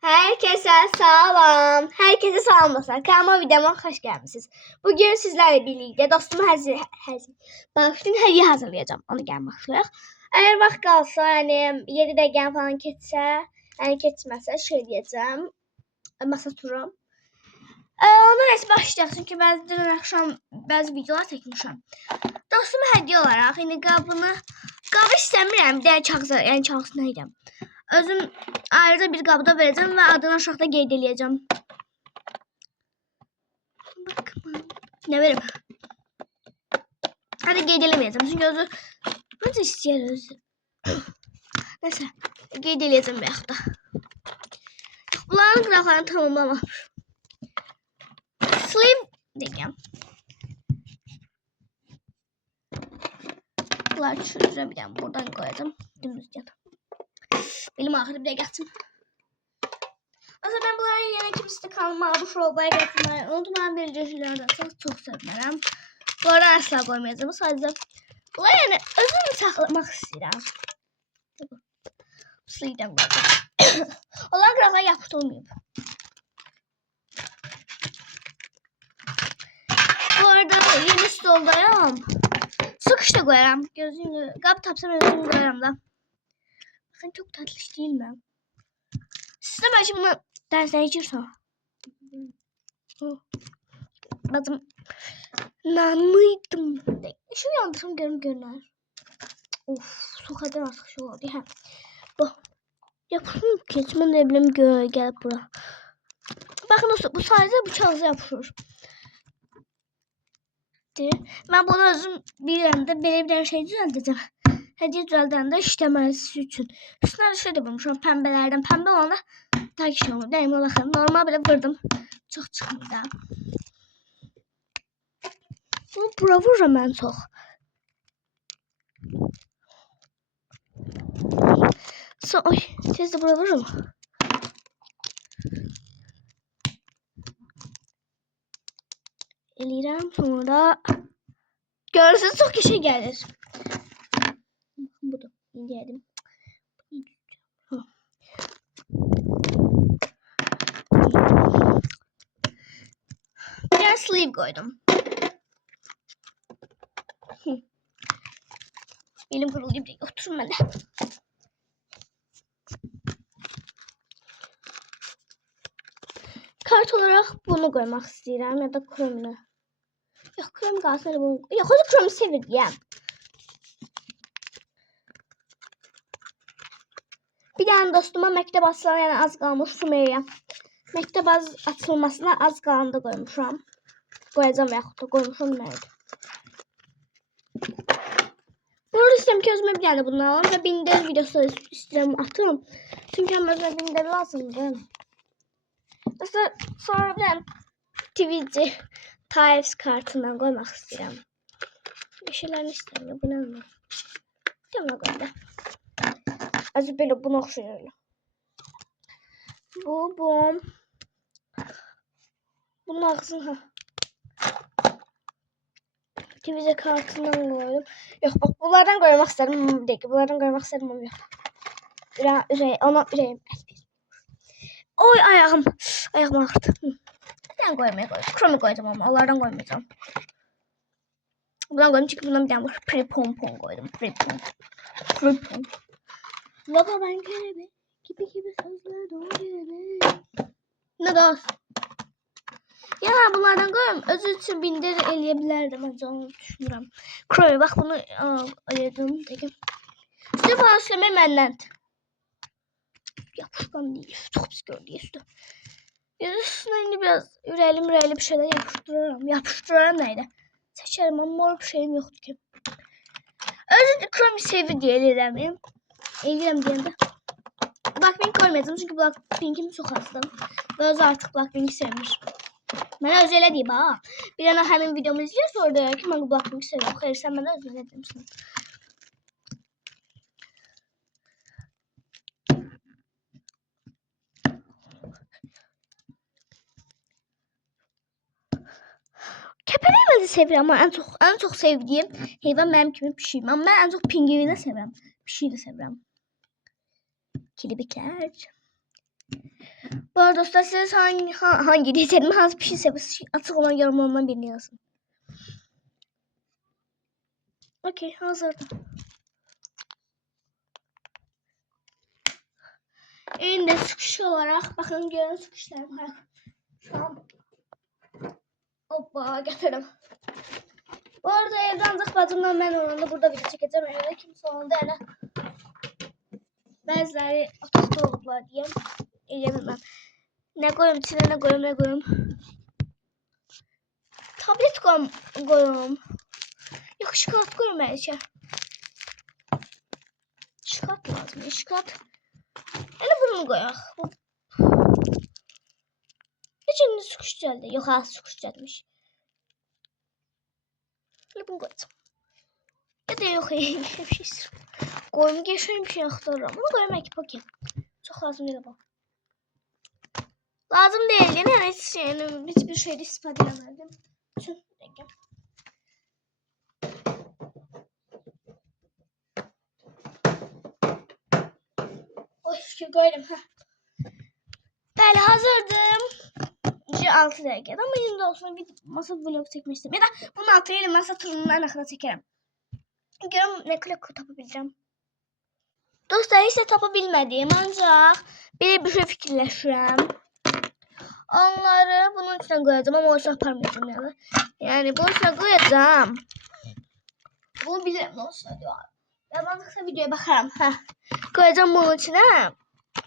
Herkese salam. Herkese salam dostlar. Kanalıma videoma hoş gelmişsiniz. Bugün sizlerle birlikte dostuma bağışlayın hediye hazırlayacağım. Onu gel başlayalım. Eğer vaxt qalsa, yani 7 dəqiqə falan keçsə, yani keçməsə şey diyeceğim. Masa turu. Ona neyse başlayacağız. Çünkü ben dün akşam bazı videolar çekmişim. Dostuma hediye olarak yine qabı istəmirəm. Bir də kağıza, yəni kağızına edəm. Özüm ayrıca bir qabda vereceğim ve adını aşağıda qeyd edəcəm. Bakma. Ne verim? Hadi qeyd eləməyəcəm. Çünki özü necə istəyir özü. Neyse, qeyd edəcəm bir yaxda. Bunların qıraqlarını tamamlamaq. Sleeve deyəm. Bunları çürüyeceğim bir tane. Buradan koyacağım. Dümdüzce. Benim ahırı bir de geçtim. Aslında ben bunları yine kimisi de kalma bu şurobaya getirmeyi unutmayın. Bildiricilerden çok sevmem. Bu arada asla koymayacağım. Sadece bunları yani özümü saklamak istedim. Sleeve'den koyacağım. Onlar kıraka yapıştırmayayım. Bu arada yeni stoldayım. Sıkışta koyarım. Gözünü kap tapsam özümü koyarım da. Bakın çok tatlış değil mi? Size ben şimdi bunu dersine geçirsem. Bakın. Nanıydım. Şu yandırsam görünür. Of, sokadan artık şey oldu. Ha. Bak. Yapışmıyor ki. Ben de bileyim gelip bura. Bakın bu sadece bıçağınıza yapışır. Ben bunu özüm bir yerinde böyle bir şey düzelteceğim. Hediye düzeltende işlemesi için. Üstüne de şey de bulmuşum pembelerden. Pembe olana daha kişi olur. Değil mi? Bakın normal bile vurdum. Çok çıkmıyor da. Bunu bura vururum ben çok. Oy, tez de bura vururum. Elirəm sonra. Görürsünüz çok kişi gelir. Bu da geldim. Biraz sleeve koydum. Elim kuruldu bir oturun ben de. Kart olarak bunu koymak istiyorum ya da kremini. Yok krem kalsın bunu. Yok o da kremi sevirdi ya. Bir tane dostuma mektep açılana yani az kalmış Sümeyye. Mektep açılmasına az kalanda koymuşum. Koyacağım yaxud da koymuşum nerede. Burada istəyirəm ki özümə bir tane bundan alım ve binder videosu istəyirəm atım. Çünkü hem özümə binder lazımdır. Mesela sonra bir tane TVC Types kartından koymak istəyirəm. Bir şeylerini istəyirəm. Bu ne mi? Tamam koyda. Azı böyle bunu oxşayır. Bu. Bunun ağzını TVC kartından koydum. Yok bak bunlardan koymak istedim. Bir dakika bunlardan koymak istedim ama yok. Ona ürəyim. Oy ayağım. Ayağım ağrıdı. Bir tane koymaya koydum. Kromi koyacağım ama onlardan koymayacağım. Bundan koydum çünkü bundan bir tane var. Pre-pompon koydum. Pre-pom. Logo ben kelebek. Gibi sözler doğru kelebek. Ne daha? Ya bunlardan koyuyorum. Özür için bindir eleyebilirdim. Bence onu düşünürüm. Kroy bak bunu ayırdım. Size falan söylemeyi benden. Yapışkan değil. Çok pis gördü üstü. Üstüne yine biraz üreyli bir şeyler yapıştırıyorum. Yapıştırıyorum neydi? Seçerim ama mor bir şeyim yoktu ki. Özür kromi sevi diye eleyemeyim. Eleyem diyende. Blackpink koymadım çünkü Blackpink'im çok hastım. Ve öz artık Blackpink'i sevmiş. Ben özele diyeyim ha. Bir an hemen videomu izliyor sonra diyor ki ben Blackpink'i seviyorum. Hayır sen bana özele diyeyim sana. Köpeğimi de seviyorum ama en çok sevdiğim hayvan benim kimi pişiyim. Ama ben en çok pingvini seviyorum. Pişiyi de seviyorum. Kelebekler. Bu arada dostlar siz hangi diyeceğim hangi bir şeyse açık olan yorumlarından birini yazın. Okey, hazırdım. Elinde sıkış olarak bakın görün sıkışlarım var. Şu an hoppa getirdim. Bu arada evde ancak bacımla ben olanda burada video çekeceğim. Evde kimse olanda öyle. Bazıları otaqda olublar diye. Bilmem. Ne koyayım içine ne koyayım. Tablet koyayım. Yok şokolat koyayım belki. Şokolat lazım. Şokolat. Hele bunu koyaq. Hiç indi sıkış geldi. Yok az sıkış gelmiş. Hele bunu koyacağım. Ya da yok bir şey. Koyayım geçeyim bir şey aktarıram. Bunu koyayım ekip okey. Çok lazım değil bu. Lazım değil yani hiçbir şeyde istifade edemedim. Tüm rengim. Oy şükür koydum. Böyle hazırdım. 6 dakika ama yine de olsun bir masa vlog çekmiştim. Ya da bunun altına yine masa turundan akına çekerim. Görüm ne kadar tapabileceğim. Dostlar hiç de tapabilmediğim ancak bir şey fikirleşirəm. Onları bunun içine koyacağım ama o yüzden yapamayacağım yani. Yani bunun içine koyacağım. Bunu bilirim dostlar diyor. Ya ben kısa videoya bakarım. Koyacağım bunun içine.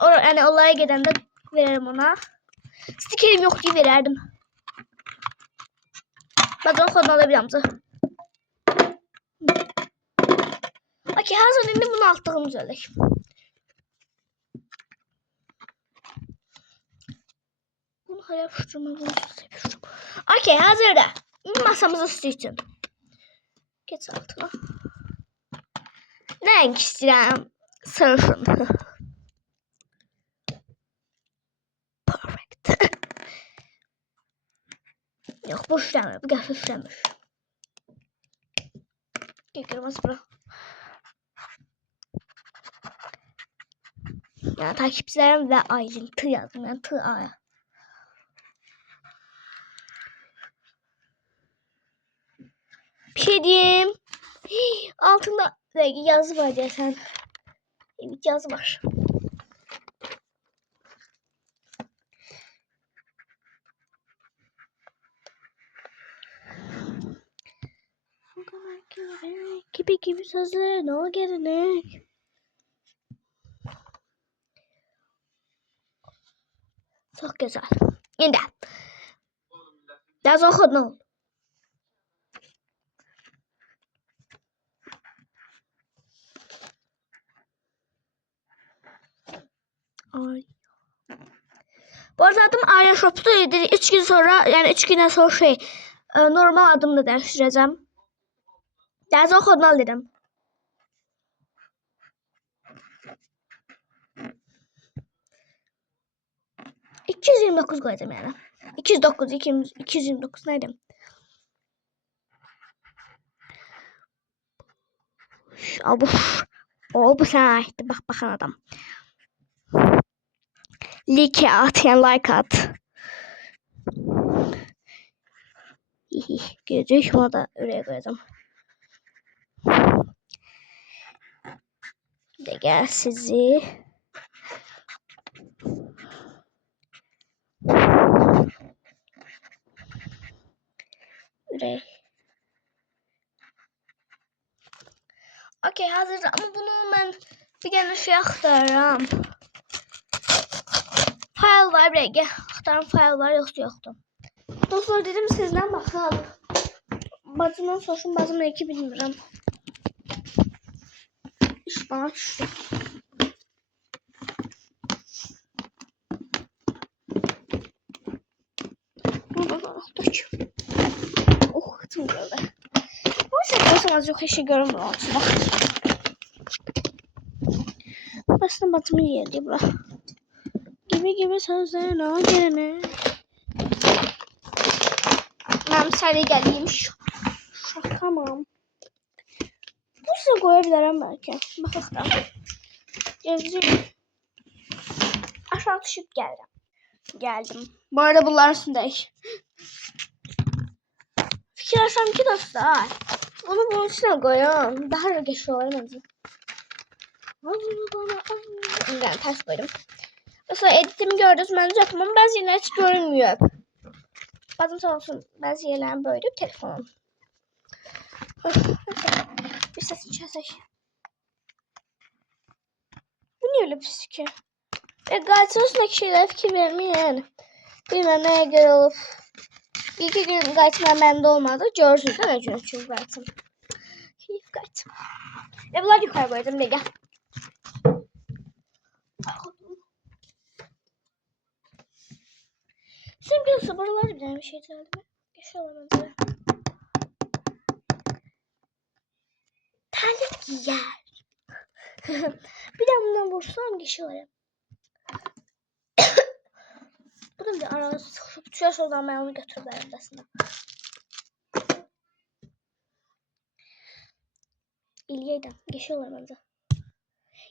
Yani olaya gidende veririm ona. Stikerim yok diye verirdim. Bazen kodunu alabilirim. Okey hazır şimdi bunu alttığımız öyle. Bunu hala yapıştırmam. Okey hazır da. Masamızı süsleyelim. Geç altına. Ne renk istedim? Sarışın. Perfect. Yok bu işlemiyor. Bu gerçek işlemiyor. Kırmızı bura. Yani takipçilerim ve ayrıntı yazdım. Yani tığ. Bir şey diyeyim. Altında yazı var diye sen. Evet yazı var. Gibi sözlerin o gelenek. Çok güzel. Şimdi. Yaz okudun. Ay. Bu arada adım Arya Shop'ta 3 gün sonra yani 3 günden sonra normal adımla değiştireceğim. Yaz okudun dedim. 229 koyacağım yani. 229 neydi? Bu sana aitti. Bak bakan adam. Like at yani like at. Görecek şuna da oraya koyacağım. De gel sizi. Oraya. Okey hazır ama bunu ben bir tane şey aktarıram. File var buraya. Aktarım file var yoktu. Dostlar dedim sizden bakalım. Bacımdan soruşum bacımla iki bilmiyorum. İş bana düştü. Oh kıtım geldi. Neyse dostum az yok işi görünmüyor olsun bak. Aslında bacımın yeri bura. Gibi sözlerin o gelene. Ben sadece geleyim. Tamam. Bu size koyabilirim belki. Bakalım. Yazıcı. Aşağı düşüp geldim. Geldim. Bu arada bunların üstündeyiz. Fikirləşəm ki dostlar, bunu bunun içine koyun. Daha da geçiş olur bence. Yani ters koydum. Mesela editimi gördünüz, ben düzeltmem. Bazı yerler hiç görünmüyor. Bazen sağ olsun, bazı yerler böyle telefonum. Bir ses içersek. Bu niye öyle pis ki? Gayetinin üstündeki şeyler fikir vermeyin. Bilmem neye göre olup. Bir iki gün gayetmen bende olmadı. Görürsünüz değil mi? Çünkü gayetım. Keyif gayetım. Bunlar yukarı koydum. Ne gel. Sevgili sabırlar bir şey geldi mi? Yaşayalım önce. Terlik giyer. Bir de bundan vursam geçiyorum. Bu da bir arada sıkışıp tüyaş olan ben onu götürüp arasında. İlgiydim. Geçiyorlar bence.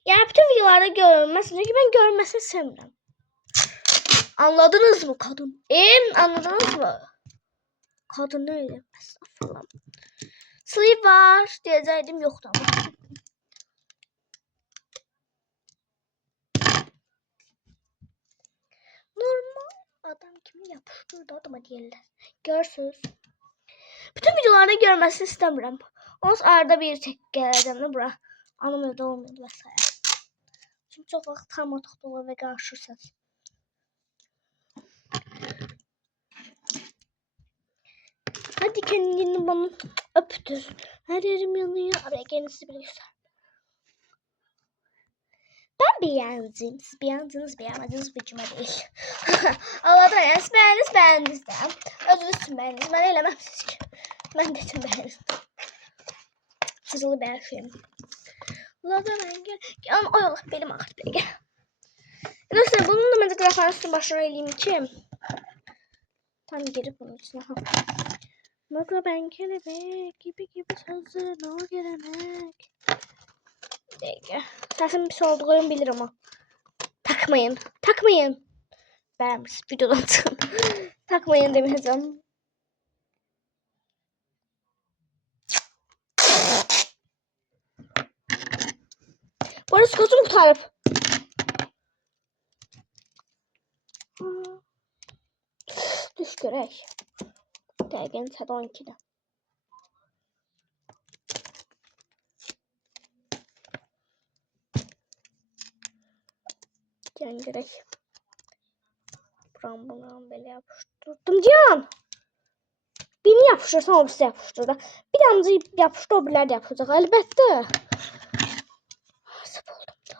Yani bütün videolarda görünmez. Çünkü ben görünmesini sevmiyorum. Anladınız mı kadın? Anladınız mı? Kadın öyle. Estağfurullah. Sleep var diyecektim, yoktu ama. Normal adam kimi yapıştırdı adama diyorlar. Görürsünüz. Bütün videolarda görmesini istemiyorum. Ondan arada bir tek geleceğim de bura. Anlamıyordu, olmuyordu vesaire. Çünkü çok vakit tam ortakta olur ve karşırsınız. Hadi kendini bana öptür. Her yerim yanıyor. Araya kendisi bir göster. Ben beğendim. Siz beğendiniz, beğenmediniz bir cümle değil. Allah'tan yani siz beğendiniz de. Özür beğendiniz. Ben eylemem siz ki. Ben dedim beğendim. Sırılı beğenşeyim. Allah'tan ben gel. Ay Allah benim ağır be gel. Dostlar bunun da ben grafiğini başına eleyim ki. Tam girip bunun içine. Bakla ben kelebek gibi sözlerin o gelenek. Peki. Sesim bir şey olduğunu bilirim ama. Takmayın. Takmayın. Ben videodan çıkın. Takmayın demeyeceğim. Bu arada skotum kurtarıp. Düş görək. Dəqiqən saat 12-də. Gəlin görək. Buram belə yapışdırdım. Can! Birini yapışdırsan o birisi yapışdır da. Bir damcı yapışdır, o birilər də yapışacaq. Əlbəttə. Sap oldum da.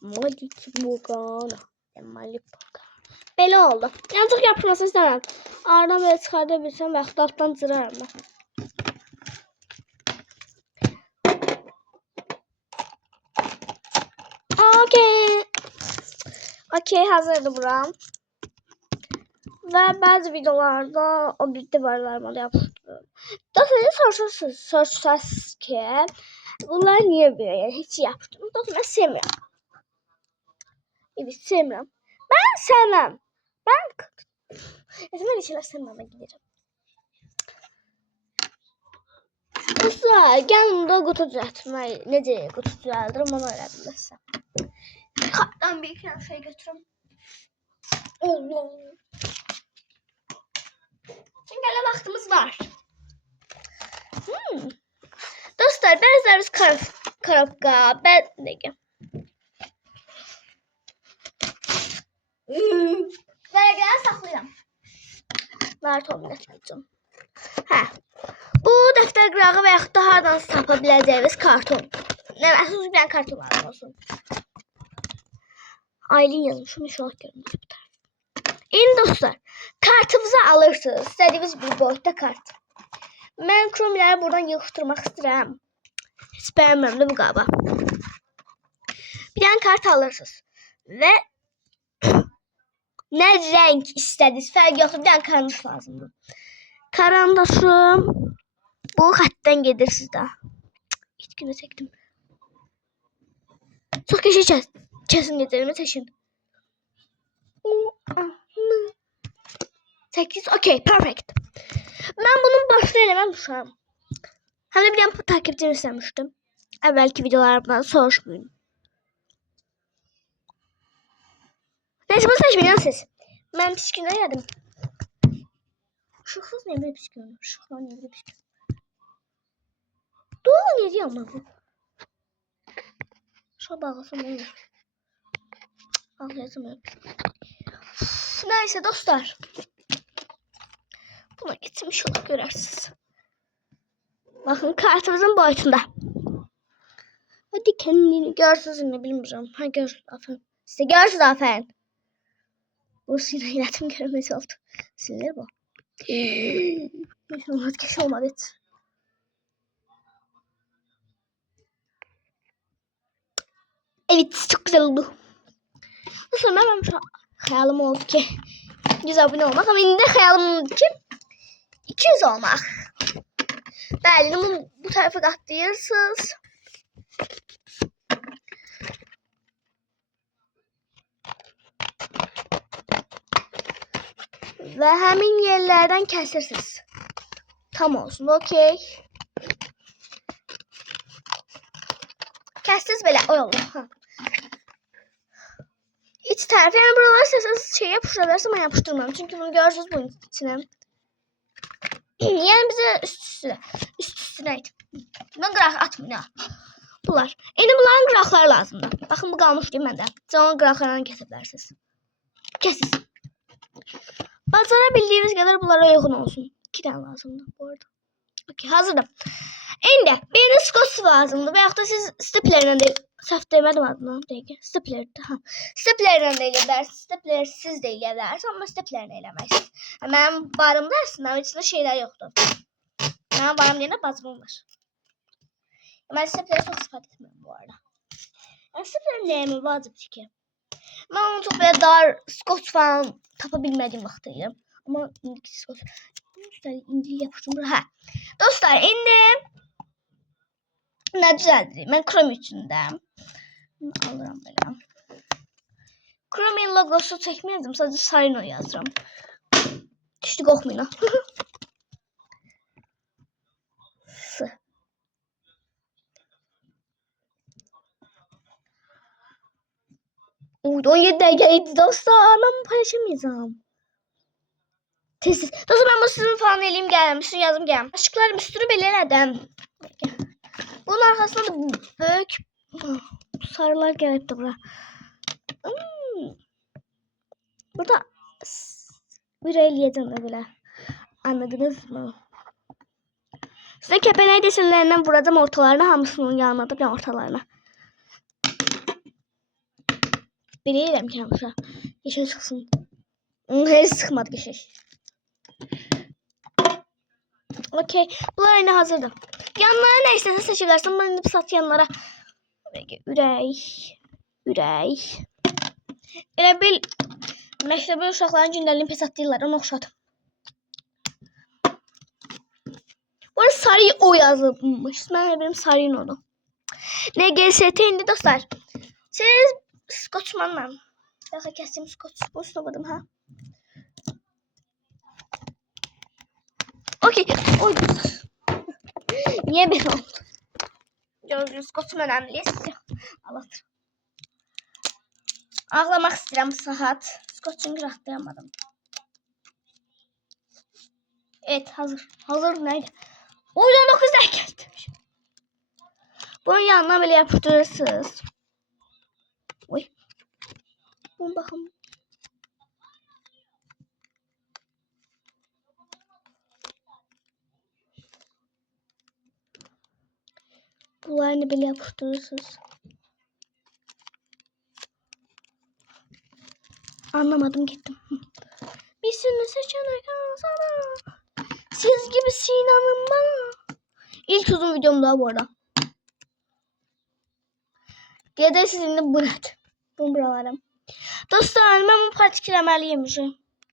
Malik Burgana. Malik Burgana. Belə oldu. Yəni çox yapışmasını istəmirəm. Aradan belə çıxarda bilsəm vaxt altdan cırarım ben. Okey, hazırdı buram. Ve bazı videolarda o bir duvarlarıma da yapıştırıyorum. Dostlar sorsarsınız ki bunlar niye böyle, yani hiç yaptım. Dostlar ben sevmiyorum. Evet sevmiyorum. Ben sevmem. Ben şeyler sevmeme giderim. Dostlar yanımda kutu düzeltme. Nece kutu düzeltirim onu öğrenmezsem. Kaptan bir iki şey götürüm. Allah. Çünkü hala vaktimiz var. Dostlar bazılarımız karabka. Ben ne diyeyim? Vergiler saklayacağım. Nartomu geçmeyeceğim. Bu defter qırağı və yaxud da haradan tapa biləcəyiniz karton. Ne məxsus bir karton lazım olsun. Aylin yazmışım. İnşallah görünür. Dostlar, kartınızı alırsınız. İstədiyiniz bir boyutda kart. Mən kromiləri buradan yığışdırmaq istəyirəm. Heç bəyənmirəm də bu qaba. Bir dənə kart alırsınız. Və nə renk istədiniz? Fərq yoxdur. Bir dənə karandaş lazımdır. Karandaşım bu xətdən gedir sizdə. İtkini çəkdim. Çox keçəcək. Kesin getirimi seçin. 8. Okey, perfect. Ben bunun başına elemem uşağım. Hem de bir tane takipçimi istemiştim. Evvelki videolarımdan soruşmayın. Neyse bunu seçmeyin siz. Ben pişkinler yedim. Şıksız ne bir pişkin? Şıklar ne bir pişkin? Doğru ne diyor ama bu? Şu bağlasam olur. Ağlayasam olur. Neyse dostlar. Buna gitmiş olarak görürsünüz. Bakın kartımızın boyutunda. Hadi kendini görsünüz ne bilmiyorum. Ha görsünüz aferin. Size görsünüz aferin. Bu silah iletim görmesi oldu. Silir bu. Geç olmadı, geç olmadı. Evet, çok güzel oldu. Sonra ben şu hayalim oldu ki 100 abone olmak ama yine de hayalim oldu ki 200 olmak. Belli bu tarafa katlayırsınız. Ve hemen yerlerden kesirsiniz. Tam olsun, okey. Kestiniz böyle, o yolu. İç tarafı yani buralar sessiz şey yapıştırabilirsem ama yapıştırmam. Çünkü bunu görürsünüz bunun içine. Yani bize üst üstüne ben qıraq atmayın ha. Bunlar. İndi bunların qıraqları lazımdır. Bakın bu qalmış ki məndə. Siz onun qıraqlarını kəsə bilərsiniz. Kəsiz. Bacarabildiğiniz kadar bunlara uygun olsun. 2 tane lazımdır bu arada. Okey, hazırım. İndi biriniz skos lazımdır. Veyahut da siz steplerle değil. Səhv demədim adını. Dəqiqə. Steplerdir. Ha. Steplerle de eləyirsiniz. Steplersiz de eləyirsiniz. Amma steplerle eləməlisiniz. Mənim barımda aslında içində şeyler yoxdur. Mənim barım yerine bazmım var. Mən stepleri çok istifadə etmirəm bu arada. Yəni steplerin nəyəmi vacibdir ki? Mən onu çok böyle dar skos falan tapa bilmediğim vaxtdayım. Amma indiki skos indi yapışdım. Ha. Dostlar indi nə düzəldirik? Mən Chrome üçündəm. Alıram belə. Chrome'in logosu çəkməyəcəm. Sadəcə Sarino yazıram. Düşdü qorxmayın ha. Uydu 17 dəqiqəydi dostlar. Mən bunu paylaşamayacağım. Tez. Dostlar ben bu sizin falan eləyim gələm. Üstünü yazım gələm. Aşıqlarım üstünü belə elədim. Bunun arkasında da böyük sarılar gəlibdi bura. Burada bir eləyəcəm də belə. Anladınız mı? Size kəpənək desenlərindən vuracam ortalarına, hamısının yanına da bir ortalarına. Bilirəm ki, hamısa. Geçin çıxsın. Heç sıxmadı geçin. Okey. Bunlar yine hazırdır. Yanlara ne istersen seçebilirsin. Ben de sat yanlara. Ürək. Elə bil məktəbli uşaqların gündəliyini pes atdırırlar. Onu oxşadım. Bu arada sarı o yazılmış. Ben benim sarıyın onu. NGST indi dostlar. Siz Skoçmanla. Daha kestim Skoç. Boşlamadım ha. Okey. Oy. Niye ben oldu? Gördüğünüz Skoçum önemli. Ağlatır. Ağlamak istedim bu saat. Skoç'un rahatlayamadım. Evet hazır. Hazır neydi? Oyun 9 dakika. Bunun yanına böyle yapıştırırsınız. Oy. Bakın. Bunlarını böyle yapıştırırsınız. Anlamadım gittim. Birisini seçenek alsana. Siz gibi Sinan'ın bana. İlk uzun videom daha bu arada. Gede sizinle bu net. Bunu buralarım. Dostlar ben bu partikülemeliyim.